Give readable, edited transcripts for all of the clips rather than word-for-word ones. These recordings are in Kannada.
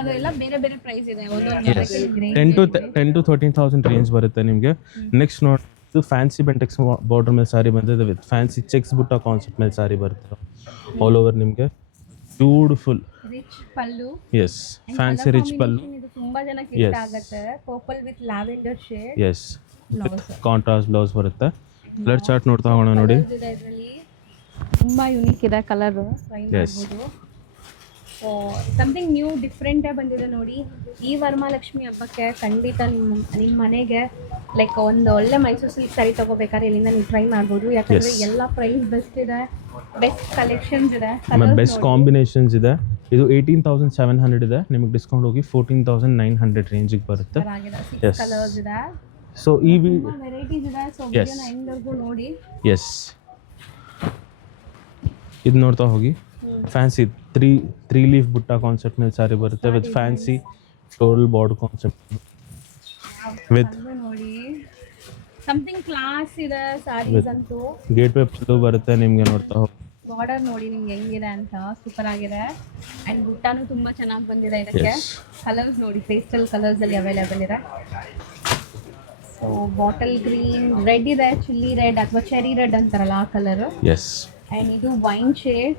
ಅದೆಲ್ಲ ಬೇರೆ ಬೇರೆ ಪ್ರೈಸ್ ಇದೆ Yes. 10 to 13,000 ರೇಂಜ್ ಬರುತ್ತೆ ನಿಮಗೆ. ನೆಕ್ಸ್ಟ್ ನೋಡಿ, ಇದು ಫ್ಯಾನ್ಸಿ ಬೆಂಟೆಕ್ಸ್ ಬಾರ್ಡರ್ ಮೇಲೆ ಸಾರಿ ಬಂದಿದೆ with fancy checks butta concept ಮೇಲೆ ಸಾರಿ ಬರುತ್ತೆ ಆಲ್ ಓವರ್ ನಿಮಗೆ. Beautiful rich pallu. Yes, fancy rich pallu. ಇದು ತುಂಬಾ ಜನಕ್ಕೆ ಇಷ್ಟ ಆಗುತ್ತೆ. Purple with lavender shade. Yes, contrast blouse ಬರುತ್ತೆ. ಕಲರ್ ಚಾರ್ಟ್ ನೋಡ್ತಾ ಹೋಗೋಣ ನೋಡಿ. ಇದರಲ್ಲಿ ತುಂಬಾ ಯುನೀಕ್ ಇದೆ ಕಲರ್. ಟ್ರೈ ಮಾಡಬಹುದು. ಸೊ ಸಮಥಿಂಗ್ ನ್ಯೂ ಡಿಫ್ರೆಂಟೇ ಬಂದಿದೆ ನೋಡಿ. ಈ ವರಮಹಾಲಕ್ಷ್ಮಿ ಹಬ್ಬಕ್ಕೆ ಖಂಡಿತ ನಿಮ್ಮ ಮನೆಗೆ ಲೈಕ್ ಒಂದು ಒಳ್ಳೆ ಮೈಸೂರು ಸಿಲ್ಕ್ ಸ್ಯಾರಿ ತೊಗೋಬೇಕಾದ್ರೆ ಇಲ್ಲಿಂದ ನೀವು ಟ್ರೈ ಮಾಡ್ಬೋದು. ಯಾಕಂದರೆ ಎಲ್ಲ ಪ್ರೈಸ್ ಬೆಸ್ಟ್ ಇದೆ, ಬೆಸ್ಟ್ ಕಲೆಕ್ಷನ್ಸ್ ಇದೆ, ಬೆಸ್ಟ್ ಕಾಂಬಿನೇಷನ್ಸ್ ಇದೆ. ಇದು 18,700 ಇದೆ. ನಿಮಗೆ ಡಿಸ್ಕೌಂಟ್ ಹೋಗಿ 14,900 ರೇಂಜಿಗೆ ಬರುತ್ತೆ. ಕಲರ್ಸ್ ಇದೆ. ಸೊ ಈ ವೆರೈಟೀಸ್ ಇದೆ. ಸೊ ವಿಡಿಯೋನ ಎಂಡ್ವರೆಗೂ ನೋಡಿ. ಎಸ್, ಇದು ನೋಡ್ತಾ ಹೋಗಿ. ಫ್ಯಾನ್ಸಿ ತ್ರೀ ಲೀಫ್ ಬುಟ್ಟ ಕಾನ್ಸೆಪ್ಟ್ ಮೇಲೆ ಸಾರಿ ಬರುತ್ತೆ with fancy floral border concept with ನೋಡಿ. ಸಮಥಿಂಗ್ ಕ್ಲಾಸ್ ಇದೆ ಸಾರೀಸ್ ಅಂತೂ. ಗೇಟ್ ವೇ ಪಲ್ಲು ಬರುತ್ತೆ ನಿಮಗೆ. ನೋಡ್ತಾ ಹೋಗಿ ಬಾರ್ಡರ್ ನೋಡಿ ನಿಮ್ಗೆ ಹೆಂಗಿದೆ ಅಂತ. ಸೂಪರ್ ಆಗಿದೆ. ಅಂಡ್ ಬುಟ್ಟಾನು ತುಂಬಾ ಚೆನ್ನಾಗಿ ಬಂದಿದೆ ಇದಕ್ಕೆ. ಕಲರ್ಸ್ ನೋಡಿ, ಪೇಸ್ಟಲ್ ಕಲರ್ಸ್ ಅಲ್ಲಿ ಅವೈಲೇಬಲ್ ಇದೆ. ಸೊ ಬಾಟಲ್ ಗ್ರೀನ್, ರೆಡ್ ಇದೆ, ಚಿಲ್ಲಿ ರೆಡ್ ಅಥವಾ ಚೆರಿ ರೆಡ್ ಅಂತಾರಲ್ಲ ಆ ಕಲರ್. ಎಸ್, ಅಂಡ್ ಇದು wine shade.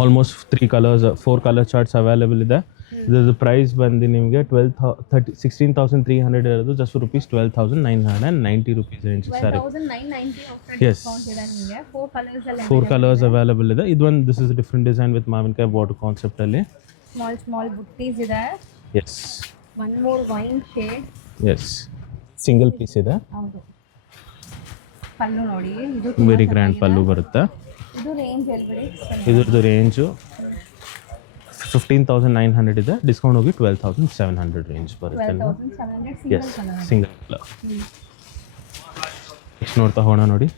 Almost 4 colour charts available ಇದೆ. ಇದ್ರದ್ದು ಪ್ರೈಸ್ ಬಂದು ನಿಮಗೆ 16,300 ಇರೋದು just rupees 12,990 rupees range sari. Yes, 4 colours available ಇದೆ. ಇದೊಂದು this is different design with ಮಾವಿನಕಾಯಿ ಬಾರ್ಡರ್ ಕಾನ್ಸೆಪ್ಟ್ ಅಲ್ಲಿ. ಸ್ಮಾಲ್ ಬುಟ್ಟೀಸ್ ಇದೆ. Yes, one more wine shade. Yes, single piece ಇದೆ. ಹೌದು. ಪಲ್ಲು ನೋಡಿ, ಇದು ವೆರಿ ಗ್ರ್ಯಾಂಡ್ ಪಲ್ಲು ಬರುತ್ತೆ. ಇದು ರೇಂಜ್ ಹೇಳ್ಬಿಡಿ. ಇದ್ರದ್ದು ರೇಂಜು 15,900 ಇದೆ. ಡಿಸ್ಕೌಂಟ್ ಹೋಗಿ 12,700 ರೇಂಜ್ ಬರುತ್ತೆ. S, single colour. ನೆಕ್ಸ್ಟ್ ನೋಡ್ತಾ ಹೋಗೋಣ ನೋಡಿ.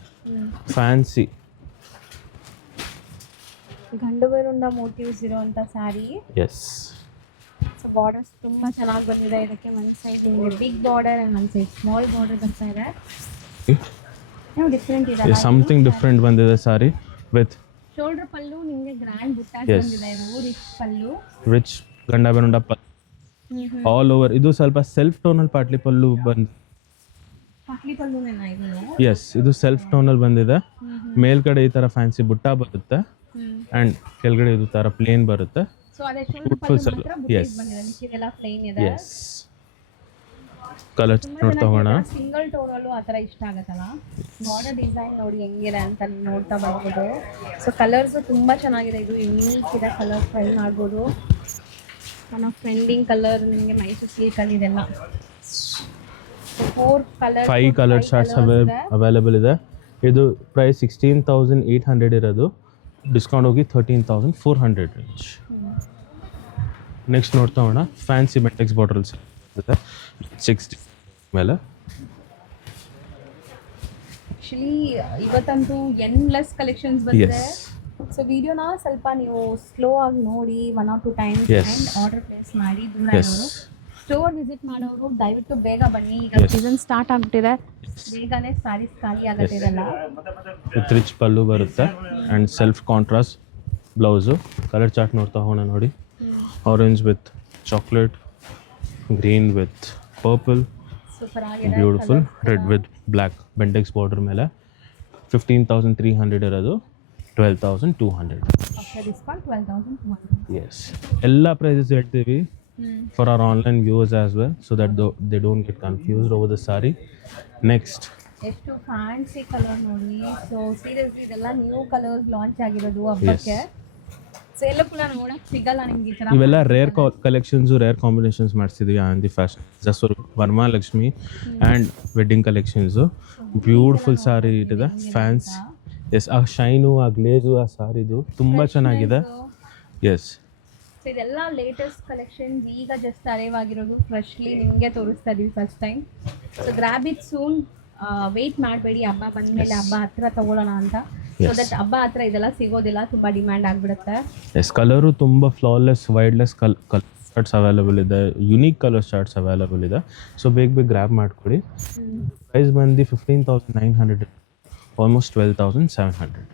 ಫ್ಯಾನ್ಸಿ ಗಂಡುಬರುಂಡ ಮೋಟಿವ್ಸ್ ಇರುವಂಥ ಸ್ಯಾರಿ. ಎಸ್, ಸೊ ಬಾರ್ಡರ್ಸ್ ತುಂಬ ಚೆನ್ನಾಗಿ ಬಂದಿದೆ ಇದಕ್ಕೆ. ಒಂದು ಸೈಡ್ ನಿಮಗೆ ಬಿಗ್ ಬಾರ್ಡರ್ ಆ್ಯಂಡ್ ಒಂದು ಸೈಡ್ ಸ್ಮಾಲ್ ಬಾರ್ಡರ್ ಬರ್ತಾ ಇದೆ. ಡಿಫ್ರೆಂಟ್ ಇದೆ. ಸಮಥಿಂಗ್ ಡಿಫ್ರೆಂಟ್ ಬಂದಿದೆ ಸಾರಿ ವಿತ್ ಶೋಲ್ಡರ್ ಪಲ್ಲು. ನಿಮಗೆ ಗ್ರ್ಯಾಂಡ್ ಬುಟ್ಟಾಸ್ ಬಂದಿದೆ. ಇದು ರಿಚ್ ಪಲ್ಲು, ರಿಚ್ ಗಂಡ ಬೆನುಂಡ ಪಲ್ಲು ಆಲ್ ಓವರ್. ಇದು ಸ್ವಲ್ಪ ಸೆಲ್ಫ್ ಟೋನಲ್ಲಿ ಪಾಟ್ಲಿ ಪಲ್ಲು ಬಂದು. ಪಾಟ್ಲಿ ಪಲ್ಲುನೇನಾ ಇದು? ಎಸ್, ಇದು ಸೆಲ್ಫ್ ಟೋನಲ್ಲಿ ಬಂದಿದೆ. ಮೇಲ್ಗಡೆ ಈ ಥರ ಫ್ಯಾನ್ಸಿ ಬುಟ್ಟ ಬರುತ್ತೆ ಆ್ಯಂಡ್ ಕೆಳಗಡೆ ಇದು ಥರ ಪ್ಲೇನ್ ಬರುತ್ತೆ. ಸೊ ಅದೇ ಶೋಲ್ಡರ್ ಪಲ್ಲು ಮಾತ್ರ ಬುಟ್ಟಾಸ್ ಬಂದಿದೆ. ಮಿಕ್ಕಿದೆಲ್ಲ ಪ್ಲೇನ್ ಇದೆ. ಎಸ್, ಕಲರ್ ನೋಡ್ತಾ ಹೋಗೋಣ. ಸಿಂಗಲ್ ಟೋನಲ್ಲೂ ಆ ಥರ ಇಷ್ಟ ಆಗುತ್ತಲ್ಲ. ಬಾರ್ಡರ್ ಡಿಸೈನ್ ನೋಡಿ ಹೆಂಗಿದೆ ಅಂತ ನೋಡ್ತಾ ಬರ್ಬೋದು. ಸೊ ಕಲರ್ಸು ತುಂಬ ಚೆನ್ನಾಗಿದೆ. ಇದು ಯುನೀಕ್ ಇದೆ. ಕಲರ್ ಟ್ರೈ ಮಾಡ್ಬೋದು. ಒನ್ ಆಫ್ ಟ್ರೆಂಡಿಂಗ್ ಕಲರ್ ನಿಮಗೆ ಮೈಸೂರು ಸಿಲ್ಕಲ್ಲಿ ಇದೆಲ್ಲ. 5 ಕಲರ್ ಶಾರ್ಟ್ಸ್ ಅವೈಲೇಬಲ್ ಇದೆ. ಇದು ಪ್ರೈಸ್ 16,800 ಇರೋದು. ಡಿಸ್ಕೌಂಟ್ ಹೋಗಿ 13,400 ರೇಂಜ್. ನೆಕ್ಸ್ಟ್ ನೋಡ್ತಾ ಹೋಗೋಣ. ಫ್ಯಾನ್ಸಿ ಬೆಂಟೆಕ್ಸ್ ಬಾರ್ಡರ್ಸ್ ಇದೆ 60 ಮೇಲೆ. ಆ್ಯಕ್ಚುಲಿ ಇವತ್ತಂತೂ ಎಂಡ್ಲೆಸ್ ಕಲೆಕ್ಷನ್ಸ್ ಬಂದಿದೆ. ಸೊ ವಿಡಿಯೋನ ಸ್ವಲ್ಪ ನೀವು ಸ್ಲೋ ಆಗಿ ನೋಡಿ 1 or 2 times and order place ಮಾಡಿ. ದೂರ ಇರೋರು ಸ್ಟೋರ್ ವಿಸಿಟ್ ಮಾಡೋರು ದಯವಿಟ್ಟು ಬೇಗ ಬನ್ನಿ. ಈಗ ಸೀಸನ್ ಸ್ಟಾರ್ಟ್ ಆಗ್ಬಿಟ್ಟಿದೆ. ಬೇಗನೆ ಸಾರೀಸ್ ಖಾಲಿ ಆಗುತ್ತೆ. ಇದೆಲ್ಲ ವಿತ್ ರಿಚ್ ಪಲ್ಲು ಬರುತ್ತೆ and self contrast blouse. Colour chart ನೋಡ್ತಾ ಹೋಗೋಣ ನೋಡಿ. Orange with chocolate, green with purple, beautiful, red with black Bentex border ಮೇಲೆ. 15,300 ಇರೋದು 12,200. ಎಸ್, ಎಲ್ಲ ಪ್ರೈಸಸ್ ಹೇಳ್ತೀವಿ for our online viewers as well so that they don't get confused over the sorry. Next ಎಷ್ಟು ಫ್ಯಾನ್ಸಿ ಕಲರ್ ನೋಡಿ. ಸೊ ಸೀರಿಯಸ್ಲಿ ಇದೆಲ್ಲ ನ್ಯೂ ಕಲರ್ಸ್ ಲಾಂಚ್ ಆಗಿರೋದು ಹಬ್ಬಕ್ಕೆ. ಸೊ ಎಲ್ಲ ಕೂಡ ನೋಡಕ್ಕೆ ಸಿಗಲ್ಲ ನಿಮಗೆ. ಇವೆಲ್ಲ ರೇರ್ ಕಲೆಕ್ಷನ್ಸು, ರೇರ್ ಕಾಂಬಿನೇಷನ್ಸ್ ಮಾಡಿಸಿದ್ವಿ Anandi fashion just for Varamahalakshmi and wedding collections. Beautiful sari ಇಟ್ಟಿದೆ. ಫ್ಯಾನ್ಸಿ. ಎಸ್, ಆ ಶೈನು, ಆ ಗ್ಲೇಜು, ಆ ಸಾರಿದು ತುಂಬ ಚೆನ್ನಾಗಿದೆ. ಎಸ್, ಸೊ ಇದೆಲ್ಲ ಲೇಟೆಸ್ಟ್ ಕಲೆಕ್ಷನ್ಸ್ ಈಗ ಜಸ್ಟ್ ಅರೈವ್ ಆಗಿರೋದು. ಫ್ರೆಶ್ಲಿ ನಿಮಗೆ ತೋರಿಸ್ತಾ ಇದೀವಿ first time. So grab it soon. Wait ಮಾಡಬೇಡಿ, ಹಬ್ಬ ಬಂದಮೇಲೆ ಹಬ್ಬ ಹತ್ರ ತಗೊಳ್ಳೋಣ ಅಂತ. ಸೊ ದಟ್ ಹಬ್ಬ ಹತ್ರ ಇದೆಲ್ಲ ಸಿಗೋದಿಲ್ಲ, ತುಂಬ ಡಿಮ್ಯಾಂಡ್ ಆಗಿಬಿಡುತ್ತೆ. ಎಸ್, ಕಲರು ತುಂಬ ಫ್ಲಾಲೆಸ್ ವೈಡ್ಲೆಸ್ ಶಾರ್ಟ್ಸ್ ಅವೈಲೇಬಲ್ ಇದೆ. ಯುನೀಕ್ ಕಲರ್ ಶಾರ್ಟ್ಸ್ ಅವೈಲೇಬಲ್ ಇದೆ. ಸೊ ಬೇಗ ಗ್ರ್ಯಾಬ್ ಮಾಡ್ಕೊಳ್ಳಿ. ಪ್ರೈಸ್ ಬಂದು 15,900, ಆಲ್ಮೋಸ್ಟ್ 12,700.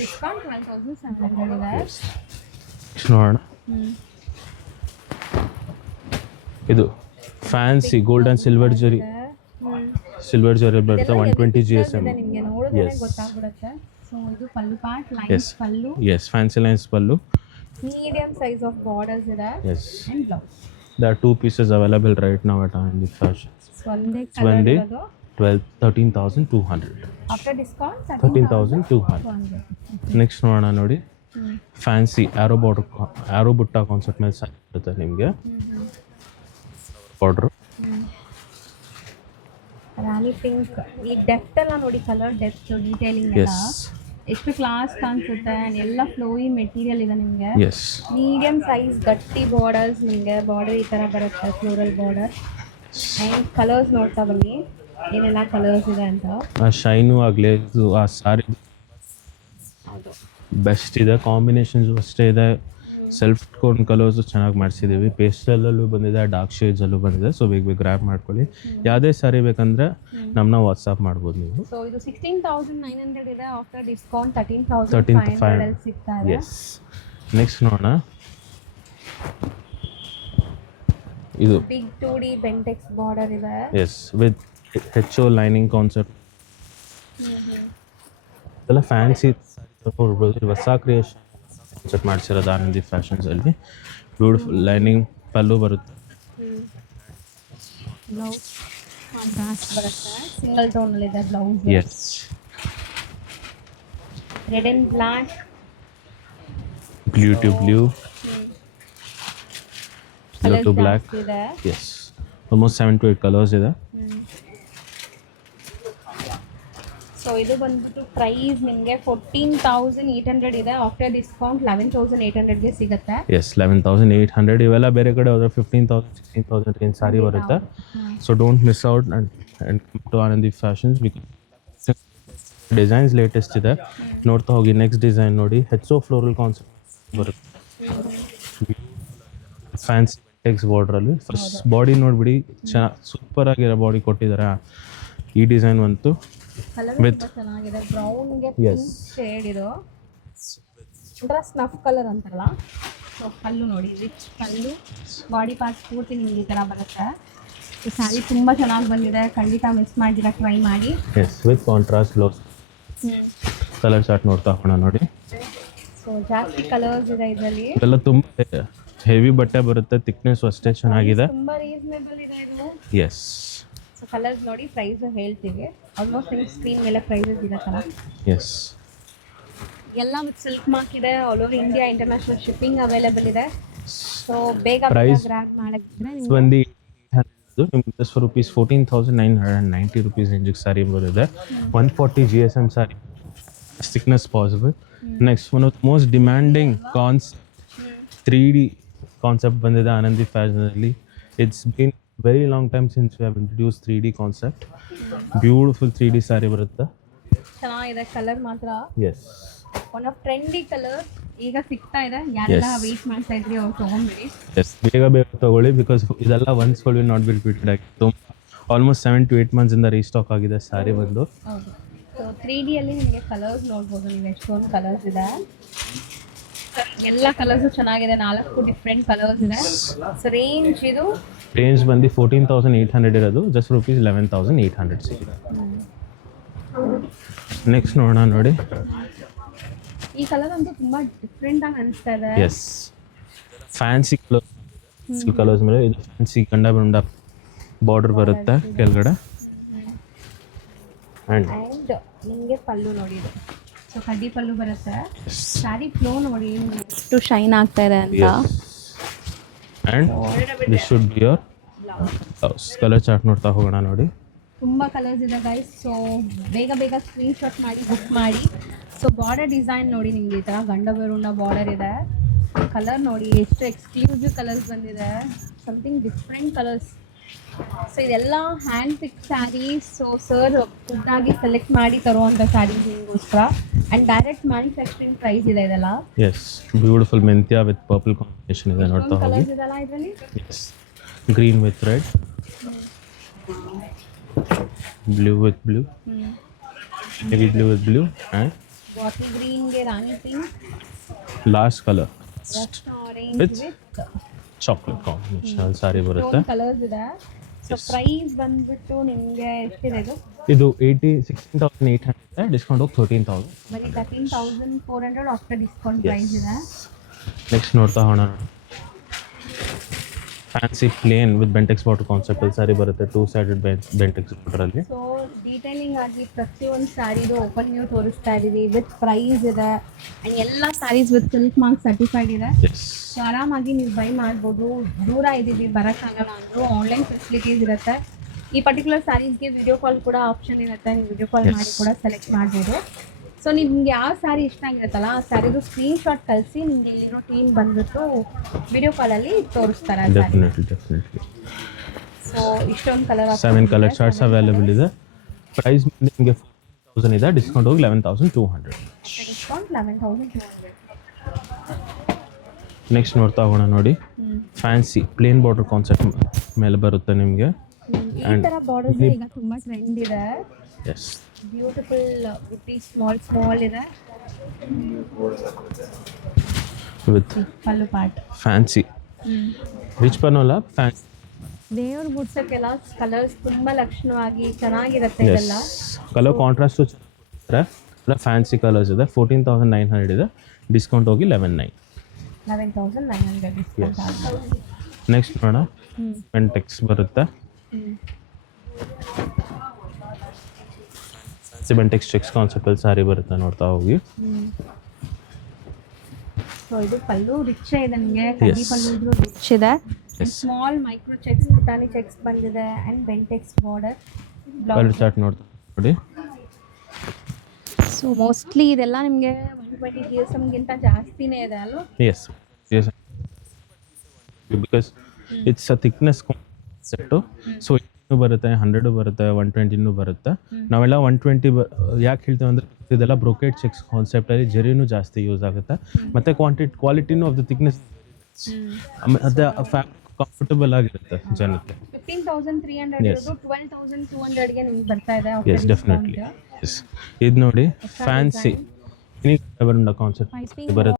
ಡಿಸ್ಕೌಂಟ್ 12,700 ಇದೆ. ನೋಡೋಣ. ಇದು ಫ್ಯಾನ್ಸಿ ಗೋಲ್ಡ್ ಆ್ಯಂಡ್ ಸಿಲ್ವರ್ ಜರಿ ಬರುತ್ತೆ 120 GSM. ನಿಮಗೆ ನೋಡಿದ್ರೆ Yes. ಗೊತ್ತಾಗ್ಬಿಡುತ್ತೆ. ಸೊ ಇದು pallu part, Yes. Lines pallu, yes fancy lines pallu. Medium size of borders ಇದೆ yes and blouse. there are 2 pieces available right now at Anandi Fashion. ಒಂದೇ It's one ಕಲರ್ day ಇರೋದು. 13,200. After discount 13,200. ನೆಕ್ಸ್ಟ್ ನೋಡೋಣ ನೋಡಿ, ಫ್ಯಾನ್ಸಿ ಆರೋ ಬುಟ್ಟ ಕಾನ್ಸೆಪ್ಟ್ ಮೇಲೆ ಇರುತ್ತೆ ನಿಮಗೆ ಬಾರ್ಡ್ರು. ರಾಣಿ ಪಿಂಕ್. ಈ ಡೆಪ್ತ್ ಎಲ್ಲ ನೋಡಿ, ಕಲರ್ ಡೆಪ್ತ್, ಡೀಟೇಲಿಂಗ್ ಎಲ್ಲ ಎಸ್ ಎಷ್ಟು ಕ್ಲಾಸ್ ಕಾಣಿಸುತ್ತೆ. ಎಲ್ಲ ಫ್ಲೋಯಿ ಮೆಟೀರಿಯಲ್ ಇದೆ ನಿಮಗೆ. ಎಸ್ ಮೀಡಿಯಂ ಸೈಜ್ ಗಟ್ಟಿ ಬಾರ್ಡರ್ಸ್, ನಿಮಗೆ ಬಾರ್ಡರ್ ಈ ಥರ ಬರುತ್ತೆ, ಫ್ಲೋರಲ್ ಬಾರ್ಡರ್. ಆ್ಯಂಡ್ ಕಲರ್ಸ್ ನೋಡ್ತಾ ಬನ್ನಿ ಏನೆಲ್ಲ ಕಲರ್ಸ್ ಇದೆ ಅಂತ. ಆ ಶೈನು ಆ ಗ್ಲೇಸು ಆ ಸಾರಿ ಬೆಸ್ಟ್ ಇದೆ. ಕಾಂಬಿನೇಷನ್ಸು ಅಷ್ಟೇ ಇದೆ. ಸೆಲ್ಫ್ ಟೋನ್ ಕಲರ್ಸು ಚೆನ್ನಾಗಿ ಮಾಡಿಸಿದ್ದೀವಿ. ಪೇಸ್ಟಲ್ಲೂ ಬಂದಿದೆ, ಡಾರ್ಕ್ ಶೇಡ್ಸಲ್ಲೂ ಬಂದಿದೆ. ಸೊ ಬೇಗ ಗ್ರ್ಯಾಬ್ ಮಾಡ್ಕೊಳ್ಳಿ. ಯಾವುದೇ ಸಾರಿ ಬೇಕಂದರೆ ನಮ್ಮನ್ನ ವಾಟ್ಸಪ್ ಮಾಡ್ಬೋದು ನೀವು. ಸೊ ಇದು 16,900 ಇದೆ. ಆಫ್ಟರ್ ಡಿಸ್ಕೌಂಟ್ 13,500 ಸಿಗ್ತಾ ಇದೆ. ಎಸ್ ನೆಕ್ಸ್ಟ್ ನೋಡೋಣ, ಇದು ಬಿಗ್ 2D ಬೆಂಟೆಕ್ಸ್ ಬಾರ್ಡರ್ ಇದೆ. Yes with HO lining concept. ಇದೆಲ್ಲ ಫ್ಯಾನ್ಸಿ ಹೊಸ ಕ್ರಿಯೇಷನ್ ಕಾನ್ಸೆಪ್ಟ್ ಮಾಡಿಸಿರೋದು ಆನಂದಿ ಫ್ಯಾಷನ್ಸಲ್ಲಿ. ಬ್ಯೂಟಿಫುಲ್ ಲೈನಿಂಗ್ ಪಲ್ಲು ಬರುತ್ತೆ. ಬ್ಲೌಸ್ ಕಾಂಟ್ರಾಸ್ಟ್ ಬರುತ್ತೆ, ಸಿಂಗಲ್ ಟೋನಲ್ಲಿ ಇದೆ blouse. Yes red and black, blue to blue, blue to black. ಇದೆ. ಎಸ್ ಆಲ್ಮೋಸ್ಟ್ 7 to 8 ಕಲರ್ಸ್ ಇದೆ. ಸೊ ಇದು ಬಂದ್ಬಿಟ್ಟು ಪ್ರೈಸ್ ನಿಮಗೆ 14,800 ಇದೆ. ಆಫ್ಟರ್ ಡಿಸ್ಕೌಂಟ್ 11,800ಗೆ ಸಿಗುತ್ತೆ. ಎಸ್ 11,800. ಇವೆಲ್ಲ ಬೇರೆ ಕಡೆ ಹೋದರೆ 15,000 16,000 ರೇಂಜ್ ಸಾರಿ ಬರುತ್ತೆ. So don't miss out and come to Anandi fashions. Designs latest ಇದೆ, ನೋಡ್ತಾ ಹೋಗಿ. ನೆಕ್ಸ್ಟ್ ಡಿಸೈನ್ ನೋಡಿ, HO ಫ್ಲೋರಲ್ ಕಾನ್ಸೆಪ್ಟ್ ಬರುತ್ತೆ. ಫ್ಯಾನ್ಸಿ ಟೆಕ್ಸ್ ಬಾರ್ಡ್ರಲ್ಲಿ ಫಸ್ಟ್ ಬಾಡಿ ನೋಡಿಬಿಡಿ, ಚೆನ್ನಾಗಿ ಸೂಪರ್ ಆಗಿರೋ ಬಾಡಿ ಕೊಟ್ಟಿದ್ದಾರೆ. ಈ ಡಿಸೈನ್ ಅಂತೂ ಕಲರ್ With- ತುಂಬಾ ಚೆನ್ನಾಗಿದೆ. ಬ್ರೌನ್ಗೆ Yes. ಪಿಂಕ್ ಶೇಡ್ ಇದು, ಒಂಥರ ಸ್ನಫ್ ಕಲರ್ ಅಂತಾರಲ್ಲ. ಸೊ ಪಲ್ಲು ನೋಡಿ, ರಿಚ್ ಪಲ್ಲು, ಬಾಡಿ ಪಾರ್ಟ್ಸ್ ಪೂರ್ತಿ ನಿಮ್ಗೆ ಈ ಥರ ಬರುತ್ತೆ. ಈ ಸ್ಯಾರಿ ತುಂಬ ಚೆನ್ನಾಗಿ ಬಂದಿದೆ, ಖಂಡಿತ ಮಿಸ್ ಮಾಡಿದಿರ, ಟ್ರೈ ಮಾಡಿ. Yes with contrast blouse. Colour chart ನೋಡ್ತಾ ಹೋಗೋಣ ನೋಡಿ. ಸೊ ಜಾಸ್ತಿ ಕಲರ್ಸ್ ಇದೆ ಇದರಲ್ಲಿ. ಇದೆಲ್ಲ ತುಂಬ ಹೆವಿ ಬಟ್ಟೆ ಬರುತ್ತೆ, ಥಿಕ್ನೆಸ್ ಅಷ್ಟೇ ಚೆನ್ನಾಗಿದೆ. ತುಂಬ ರೀಸನೇಬಲ್ ಇದೆ ಇದು. ಎಸ್ ಸೊ ಕಲರ್ಸ್ ನೋಡಿ, ಪ್ರೈಸ್ ಹೇಳ್ತೀವಿ. ಆಲ್ಮೋಸ್ಟ್ ನಿಮ್ಮ ಸ್ಕ್ರೀನ್ ಮೇಲೆ ಪ್ರೈಸಸ್ ಇರುತ್ತಲ್ಲ. ಎಸ್ ಎಲ್ಲ ವಿತ್ ಸಿಲ್ಕ್ ಮಾರ್ಕ್ ಇದೆ. All over India international shipping available ಇದೆ. ಸೊ ಬೇಗ Price ಗ್ರಾಕ್ ಮಾಡಿದ್ರೆ ಬಂದು ನಿಮ್ಗೆ ಜಸ್ಟ್ ಫಾರ್ rupees 14,990 rupees ರೇಂಜಿಗೆ ಸಾರಿ ಬರುತ್ತೆ. 140 GSM sari, thickness possible. Next one of most demanding 3D concept ಬಂದಿದೆ ಆನಂದಿ ಫ್ಯಾಷನಲ್ಲಿ. It's been very long time since we have introduce 3D concept. Beautiful 3D sari ಬರುತ್ತೆ. ಚೆನ್ನಾಗಿದೆ ಕಲರ್ ಮಾತ್ರ. Yes one of trendy colour ಈಗ ಸಿಗ್ತಾ ಇದೆ. ಯಾರೆಲ್ಲ Yes. ವೆಯ್ಟ್ ಮಾಡ್ತಾ ಇದ್ರಿ ಅವ್ರು ತೊಗೊಂಬಿಡಿ. ಎಸ್ ಬೇಗ ತೊಗೊಳ್ಳಿ, ಬಿಕಾಸ್ ಇದೆಲ್ಲ once will not be repeated ಆಗಿ. ಆಲ್ಮೋಸ್ಟ್ 7 to 8 ಮಂತ್ಸಿಂದ ರೀಸ್ಟಾಕ್ ಆಗಿದೆ ಸಾರಿ ಬಂದು. ಹೌದು. ಸೊ 3Dಯಲ್ಲಿ ನಿಮಗೆ ಕಲರ್ಸ್ ನೋಡ್ಬೋದು ನೀವು, ಎಷ್ಟೊಂದು ಕಲರ್ಸ್ ಇದೆ. ಎಲ್ಲ ಕಲರ್ಸು ಚೆನ್ನಾಗಿದೆ, 4 ಡಿಫ್ರೆಂಟ್ ಕಲರ್ಸ್ ಇದೆ. ಸೊ ರೇಂಜ್ ಇದು ರೇಂಜ್ ಬಂದು 14,800 ಇರೋದು, ಜಸ್ಟ್ rupees 11,800 ಸಿಗಿದೆ. ನೆಕ್ಸ್ಟ್ ನೋಡೋಣ ನೋಡಿ. ಈ ಕಲರ್ ಅಂತೂ ತುಂಬ ಡಿಫ್ರೆಂಟಾಗಿ ಅನಿಸ್ತಾ ಇದೆ. ಎಸ್ ಫ್ಯಾನ್ಸಿ ಕಲರ್ಸ್ ಮೇಲೆ ಇದು ಫ್ಯಾನ್ಸಿ ಗಂಡ ಬಂಡ ಬಾರ್ಡರ್ ಬರುತ್ತೆ ಕೆಳಗಡೆ. ಆ್ಯಂಡ್ ಆ್ಯಂಡ್ ನಿಮಗೆ ಪಲ್ಲು ನೋಡಿ ಇದು. ಸೊ ಕಡ್ಡಿ ಪಲ್ಲು ಬರುತ್ತೆ. ಸ್ಯಾರಿ ಫ್ಲೋ ನೋಡಿ ಎಷ್ಟು ಶೈನ್ ಆಗ್ತಾ ಇದೆ ಅಂತ. And this should be your blouse. Colour chart ನೋಡ್ತಾ ಹೋಗೋಣ ನೋಡಿ. ತುಂಬ ಕಲರ್ಸ್ ಇದೆ ಗೈಸ್. ಸೊ ಬೇಗ ಸ್ಕ್ರೀನ್ಶಾಟ್ ಮಾಡಿ ಬುಕ್ ಮಾಡಿ. ಸೊ ಬಾರ್ಡರ್ ಡಿಸೈನ್ ನೋಡಿ, ನಿಮಗೆ ಈ ಥರ ಗಂಡ ಬೆರುಂಡ ಬಾರ್ಡರ್ ಇದೆ. ಕಲರ್ ನೋಡಿ ಎಷ್ಟು ಎಕ್ಸ್ಕ್ಲೂಸಿವ್ ಕಲರ್ಸ್ ಬಂದಿದೆ, ಸಮಥಿಂಗ್ ಡಿಫ್ರೆಂಟ್ ಕಲರ್ಸ್. ಸೊ ಇದೆಲ್ಲ ಹ್ಯಾಂಡ್ ಪಿಕ್ ಸ್ಯಾರೀಸ್. ಸೊ ಸರ್ ಖುದ್ದಾಗಿ ಸೆಲೆಕ್ಟ್ ಮಾಡಿ ತರುವಂಥ ಸ್ಯಾರೀಸ್ ನಿಮಗೋಸ್ಕರ. ಆ್ಯಂಡ್ ಡೈರೆಕ್ಟ್ ಮ್ಯಾನುಫ್ಯಾಕ್ಚರಿಂಗ್ ಪ್ರೈಸ್ ಇದೆ ಇದೆಲ್ಲ. ಎಸ್ ಬ್ಯೂಟಿಫುಲ್ ಮೆಂತ್ಯ ವಿತ್ ಪರ್ಪಲ್ ಕಾಂಬಿನೇಷನ್ ಇದೆ, ನೋಡ್ತಾ ಹೋಗಿ. ಕಲರ್ಸ್ ಇದೆಲ್ಲ ಇದರಲ್ಲಿ. Yes green with red, blue with blue, navy blue with blue, and bottle ಗ್ರೀನ್ಗೆ Rani pink. Last colour orange With with chocolate combination ಅಲ್ಲಿ ಸಾರಿ ಬರುತ್ತೆ. ಕಲರ್ಸ್ ಇದೆ. ಸೊ ಪ್ರೈಸ್ ಬಂದ್ಬಿಟ್ಟು ನಿಮಗೆ ಎಷ್ಟಿದೆ ಇದು? ಇದು 16,800 ಡಿಸ್ಕೌಂಟ್ ಹೋಗಿ 13,000. ಬರೀ 13,400 ಆಫ್ಟರ್ ಡಿಸ್ಕೌಂಟ್ ಪ್ರೈಸ್ ಇದೆ. ನೆಕ್ಸ್ಟ್ ನೋಡ್ತಾ ಹೋಗೋಣ. Fancy plane with Bentex border concept ಅಲ್ಲಿ ಸಾರಿ ಬರುತ್ತೆ. 2 ಸೈಡೆಡ್ ಬೆಂಟೆಕ್ಸ್ ಬಾರ್ಡರ್ ಅಲ್ಲಿ. ಸೊ ಡೀಟೇಲಿಂಗ್ ಆಗಿ ಪ್ರತಿಯೊಂದು ಸ್ಯಾರಿದು ಓಪನ್ ವ್ಯೂ ತೋರಿಸ್ತಾ ಇದೀವಿ. ವಿತ್ ಪ್ರೈಸ್ ಇದೆ ಆ್ಯಂಡ್ ಎಲ್ಲ saris with silk mark certified ಇದೆ. ಸೊ ಆರಾಮಾಗಿ ನೀವು ಬೈ ಮಾಡ್ಬೋದು. ದೂರ ಇದ್ದೀವಿ ಬರೋಕ್ಕಾಗಲ್ಲ ಅಂದರೂ ಆನ್ಲೈನ್ ಫೆಸಿಲಿಟೀಸ್ ಇರುತ್ತೆ. ಈ ಪರ್ಟಿಕ್ಯುಲರ್ ಸ್ಯಾರೀಸ್ಗೆ ವಿಡಿಯೋ ಕಾಲ್ ಕೂಡ ಆಪ್ಷನ್ ಇರುತ್ತೆ. ನೀವು ವಿಡಿಯೋ ಕಾಲ್ ಮಾಡಿ ಕೂಡ ಸೆಲೆಕ್ಟ್ ಮಾಡ್ಬೋದು. ಸೊ ನಿಮ್ಗೆ ಯಾವ ಸ್ಯಾರಿ ಇಷ್ಟ ಆಗಿರುತ್ತಲ್ಲ ಆ ಸ್ಯಾರಿದು ಸ್ಕ್ರೀನ್ ಶಾಟ್ ಕಳಿಸಿ ನಿಮಗೆ ಇಲ್ಲಿರೋ ಟೀಮ್ ಬಂದ್ಬಿಟ್ಟು ವಿಡಿಯೋ ಕಾಲಲ್ಲಿ ತೋರಿಸ್ತಾರೆ. ಡೆಫಿನೆಟ್ಲಿ. ಸೊ ಇಷ್ಟೊಂದು ಕಲರ್ 7 ಕಲರ್ ಚಾರ್ಟ್ಸ್ ಅವೈಲೇಬಲ್ ಇದೆ. ಪ್ರೈಸ್ ನಿಮಗೆ 4,000 ಇದೆ, ಡಿಸ್ಕೌಂಟ್ ಹೋಗಿ 11,200. ಡಿಸ್ಕೌಂಟ್ 11,200. ನೆಕ್ಸ್ಟ್ ನೋಡ್ತಾ ಹೋಗೋಣ ನೋಡಿ. ಫ್ಯಾನ್ಸಿ ಪ್ಲೇನ್ ಬಾರ್ಡರ್ ಕಾನ್ಸೆಪ್ಟ್ ಮೇಲೆ ಬರುತ್ತೆ ನಿಮಗೆ. ಈ ಥರ ಬಾರ್ಡರ್ಸ್ ಈಗ ತುಂಬ ಟ್ರೆಂಡ್ ಇದೆ. ಎಸ್, ಬ್ಯೂಟಿಫುಲ್ ವಿತ್ ಸ್ಮಾಲ್ ಇದೆ. With pallu part fancy rich ಪನ್ನೋಲ ಫ್ಯಾನ್ಸಿ. ದೇವ್ರ ಮುಡ್ಸಕ್ಕೆಲ್ಲ ಕಲರ್ಸ್ ತುಂಬ ಲಕ್ಷಣವಾಗಿ ಚೆನ್ನಾಗಿರುತ್ತೆ ಇದೆಲ್ಲ. ಕಲರ್ ಕಾಂಟ್ರಾಸ್ಟು ಚೆನ್ನಾಗಿರುತ್ತೆ. ಫ್ಯಾನ್ಸಿ ಕಲರ್ಸ್ ಇದೆ. 14,900 ಇದೆ, ಡಿಸ್ಕೌಂಟ್ ಹೋಗಿ 11,900 ಡಿಸ್ಕೌಂಟ್ ಆಗಿದೆ. ನೆಕ್ಸ್ಟ್ ನೋಡೋಣ. ಬೆಂಟೆಕ್ಸ್ ಬರುತ್ತೆ. ಬೆಂಟೆಕ್ಸ್ ಚೆಕ್ಸ್ ಕಾನ್ಸೆಪ್ಟ್ ಅಲ್ಲಿ ಸಾರಿ ಬರುತ್ತೆ. ನೋಡ್ತಾ ಹೋಗಿ. ಸೊ ಇದು ಪಲ್ಲು ರಿಚ್ ಇದೆ. ನಿಮಗೆ ಕಡ್ಡಿ ಪಲ್ಲು ಇದ್ರು ರಿಚ್ ಇದೆ. ಸ್ಮಾಲ್ ಮೈಕ್ರೋ ಚೆಕ್ಸ್ ಪುಟಾಣಿ ಚೆಕ್ಸ್ ಬಂದಿದೆ and Bentex border. Colour chart ನೋಡ್ತಾ ನೋಡಿ. ಸೊ ಮೋಸ್ಟ್ಲಿ ಇದೆಲ್ಲ ನಿಮಗೆ 120 GSMಗಿಂತ ಜಾಸ್ತಿನೇ ಇದೆ ಅಲ್ವಾ? Yes, because it's a thickness concept. So ಬರುತ್ತೆ, 100 ಬರುತ್ತೆ, 120 ಬರುತ್ತೆ. ನಾವೆಲ್ಲ 120 ಯಾಕೆ ಹೇಳ್ತೇವೆ ಅಂದರೆ ಇದೆಲ್ಲ ಬ್ರೊಕೆಟ್ ಚೆಕ್ಸ್ ಕಾನ್ಸೆಪ್ಟಲ್ಲಿ ಜರಿನೂ ಜಾಸ್ತಿ ಯೂಸ್ ಆಗುತ್ತೆ. ಮತ್ತು ಕ್ವಾಲಿಟಿನೂ ಆಫ್ ದ ಥಿಕ್ನೆಸ್ ಮತ್ತು ಫ್ಯಾಬ್ರಿಕ್ ಕಂಫರ್ಟಬಲ್ ಆಗಿರುತ್ತೆ ಜನಕ್ಕೆ. 15,300 ಇರೋದು 12,200ಗೆ ನಿಮ್ಗೆ ಬರ್ತಾ ಇದೆ. S, definitely. ಎಸ್, ಇದು ನೋಡಿ ಫ್ಯಾನ್ಸಿ ಕಾನ್ಸೆಪ್ಟ್ ಬರುತ್ತೆ.